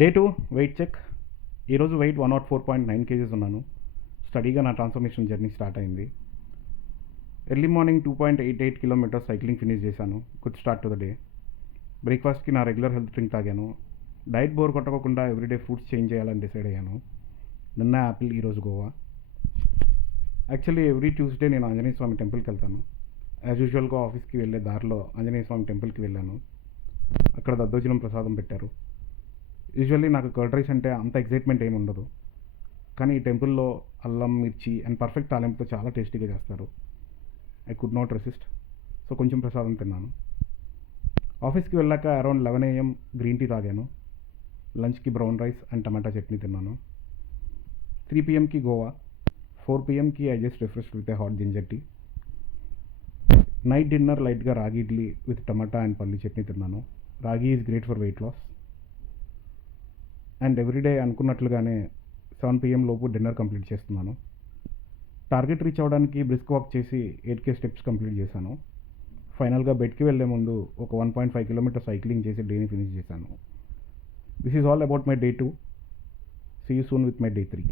డే 2 weight check. ఈరోజు weight 104.9 kgs ఉన్నాను. స్టడీగా నా ట్రాన్స్ఫర్మేషన్ జర్నీ స్టార్ట్ అయింది. Early morning 2.88 kilometres cycling finish చేశాను. Good start to the day. బ్రేక్ఫాస్ట్కి నా రెగ్యులర్ హెల్త్ డ్రింక్ తాగాను. డైట్ బోర్ కొట్టకుండా ఎవ్రీడే ఫ్రూట్స్ చేంజ్ చేయాలని డిసైడ్ అయ్యాను. నిన్న యాపిల్, ఈరోజు గోవా. యాక్చువల్లీ ఎవ్రీ ట్యూస్డే నేను ఆంజనేయ స్వామి టెంపుల్కి వెళ్తాను. యాజ్ యూజువల్గా ఆఫీస్కి వెళ్ళే దారిలో ఆంజనేయ స్వామి టెంపుల్కి వెళ్ళాను. అక్కడ దద్దోజనం ప్రసాదం పెట్టారు. యూజువల్లీ నాకు కర్డ్ రైస్ అంటే అంత ఎగ్జైట్మెంట్ ఏమి ఉండదు, కానీ ఈ టెంపుల్లో అల్లం, మిర్చి అండ్ పర్ఫెక్ట్ తాలింపుతో చాలా టేస్టీగా చేస్తారు. I could not resist. So కొంచెం ప్రసాదం తిన్నాను. ఆఫీస్కి వెళ్ళాక అరౌండ్ 11 AM గ్రీన్ టీ తాగాను. లంచ్కి brown rice and tomato chutney తిన్నాను. 3 PMకి గోవా. 4 PMకి I just refreshed with a hot ginger tea. Night dinner లైట్గా రాగి ఇడ్లీ విత్ టమాటా అండ్ పల్లి చట్నీ తిన్నాను. Ragi is great for weight loss. And everyday అనుకున్నట్లుగానే 7 PM లోపు డిన్నర్ కంప్లీట్ చేస్తున్నాను. టార్గెట్ రీచ్ అవ్వడానికి బ్రిస్క్ వాక్ చేసి 8K స్టెప్స్ కంప్లీట్ చేశాను. ఫైనల్గా బెడ్కి వెళ్ళే ముందు ఒక 1.5 కిలోమీటర్ సైక్లింగ్ చేసి డేని ఫినిష్ చేశాను. This is all about my day 2. See you soon with my day 3.